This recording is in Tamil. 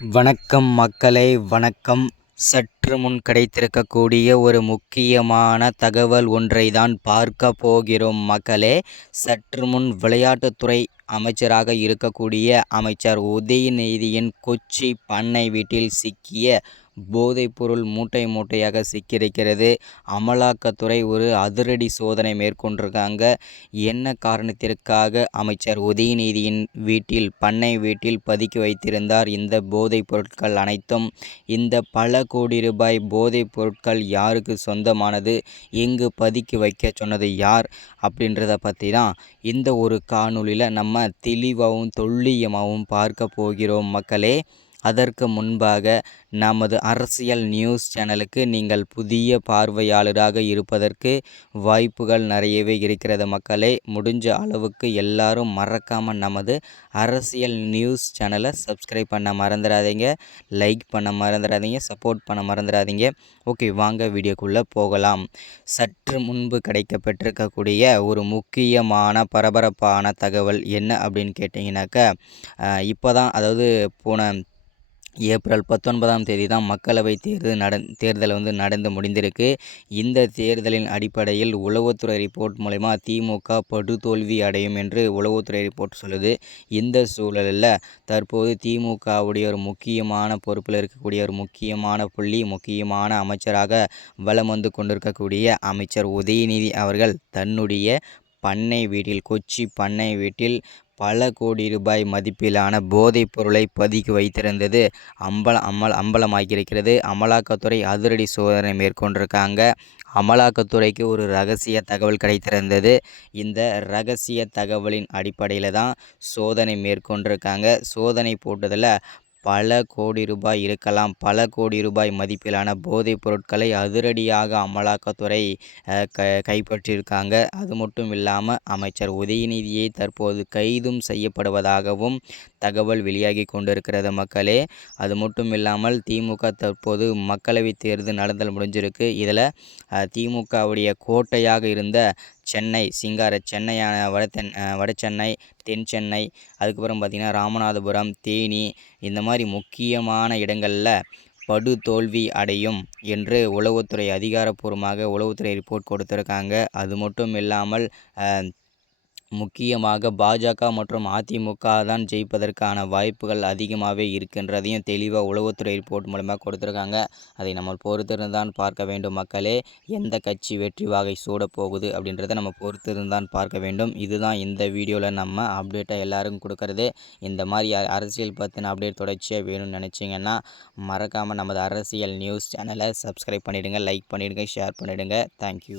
வணக்கம் மக்களே வணக்கம். சற்று முன் கிடைத்திருக்கக்கூடிய ஒரு முக்கியமான தகவல் ஒன்றை தான் பார்க்க போகிறோம் மக்களே. சற்று முன் விளையாட்டுத்துறை அமைச்சராக இருக்கக்கூடிய அமைச்சர் உதயநிதியின் கொச்சி பண்ணை வீட்டில் சிக்கிய போதைப்பொருள் மூட்டை மூட்டையாக சிக்கியிருக்கிறது. அமலாக்கத்துறை ஒரு அதிரடி சோதனை மேற்கொண்டிருக்காங்க. என்ன காரணத்திற்காக? அமைச்சர் உதயநிதியின் வீட்டில் பண்ணை வீட்டில் பதுக்கி வைத்திருந்தார். இந்த போதைப் பொருட்கள் அனைத்தும் இந்த பல கோடி ரூபாய் போதைப் பொருட்கள் யாருக்கு சொந்தமானது? எங்கு பதுக்கி வைக்க சொன்னது யார்? அப்படின்றத பற்றி தான் இந்த ஒரு காணொலியில் நம்ம தெளிவாகவும் துல்லியமாகவும் பார்க்க போகிறோம் மக்களே. அதற்கு முன்பாக நமது அரசியல் நியூஸ் சேனலுக்கு நீங்கள் புதிய பார்வையாளராக இருப்பதற்கு வாய்ப்புகள் நிறையவே இருக்கிறது மக்களே. முடிஞ்ச அளவுக்கு எல்லாரும் மறக்காமல் நமது அரசியல் நியூஸ் சேனலை சப்ஸ்கிரைப் பண்ண மறந்துடாதீங்க. லைக் பண்ண மறந்துடாதீங்க. சப்போர்ட் பண்ண மறந்துடாதீங்க. ஓகே வாங்க வீடியோக்குள்ளே போகலாம். சற்று முன்பு கிடைக்கப்பட்டிருக்கக்கூடிய ஒரு முக்கியமான பரபரப்பான தகவல் என்ன அப்படின்னு கேட்டிங்கனாக்கா இப்போ தான் அதாவது போன ஏப்ரல் பத்தொன்பதாம் தேதி தான் மக்களவை தேர்தல் நட தேர்தல் வந்து நடந்து முடிந்திருக்கு. இந்த தேர்தலின் அடிப்படையில் உளவுத்துறை ரிப்போர்ட் மூலயமா திமுக படுதோல்வி அடையும் என்று உளவுத்துறை ரிப்போர்ட் சொல்லுது. இந்த சூழலில் தற்போது திமுகவுடைய ஒரு முக்கியமான பொறுப்பில் இருக்கக்கூடிய ஒரு முக்கியமான புள்ளி முக்கியமான அமைச்சராக வலம் வந்து கொண்டிருக்கக்கூடிய அமைச்சர் உதயநிதி அவர்கள் தன்னுடைய பண்ணை வீட்டில் கொச்சி பண்ணை வீட்டில் பல கோடி ரூபாய் மதிப்பிலான போதைப் பொருளை பதுக்கி வைத்திருந்தது. அம்பல அமல் அம்பலமாகியிருக்கிறது அமலாக்கத்துறை அதிரடி சோதனை மேற்கொண்டிருக்காங்க. அமலாக்கத்துறைக்கு ஒரு ரகசிய தகவல் கிடைத்திருந்தது. இந்த ரகசிய தகவலின் அடிப்படையில் தான் சோதனை மேற்கொண்டிருக்காங்க. சோதனை போட்டதில் பல கோடி ரூபாய் இருக்கலாம். பல கோடி ரூபாய் மதிப்பிலான போதைப் பொருட்களை அதிரடியாக அமலாக்கத்துறை க கைப்பற்றியிருக்காங்க. அது மட்டும் இல்லாமல் அமைச்சர் உதயநிதியை தற்போது கைதும் செய்யப்படுவதாகவும் தகவல் வெளியாகி கொண்டிருக்கிறது மக்களே. அது மட்டும் இல்லாமல் திமுக தற்போது மக்களவை தேர்தல் நடந்தல் முடிஞ்சிருக்கு. இதில் திமுகவுடைய கோட்டையாக இருந்த சென்னை சிங்கார சென்னையான வட தென் வட சென்னை தென் சென்னை அதுக்கப்புறம் பார்த்திங்கன்னா ராமநாதபுரம் தேனி இந்த மாதிரி முக்கியமான இடங்களில் படு தோல்வி அடையும் என்று உளவுத்துறை அதிகாரப்பூர்வமாக உளவுத்துறை ரிப்போர்ட் கொடுத்துருக்காங்க. அது மட்டும் இல்லாமல் முக்கியமாக பாஜக மற்றும் அதிமுக தான் ஜெயிப்பதற்கான வாய்ப்புகள் அதிகமாகவே இருக்கின்றதையும் தெளிவாக உளவுத்துறை ரிப்போர்ட் மூலமாக கொடுத்துருக்காங்க. அதை நம்ம பொறுத்திருந்தான் பார்க்க வேண்டும் மக்களே. எந்த கட்சி வெற்றி வாகை சூடப்போகுது அப்படின்றத நம்ம பொறுத்திருந்தான் பார்க்க வேண்டும். இதுதான் இந்த வீடியோவில் நம்ம அப்டேட்டை எல்லாருக்கும் கொடுக்கறது. இந்த மாதிரி அரசியல் பற்றின அப்டேட் தொடர்ச்சியாக வேணும்னு நினச்சிங்கன்னா மறக்காமல் நமது அரசியல் நியூஸ் சேனலை சப்ஸ்கிரைப் பண்ணிவிடுங்க லைக் பண்ணிவிடுங்க ஷேர் பண்ணிவிடுங்க தேங்க்யூ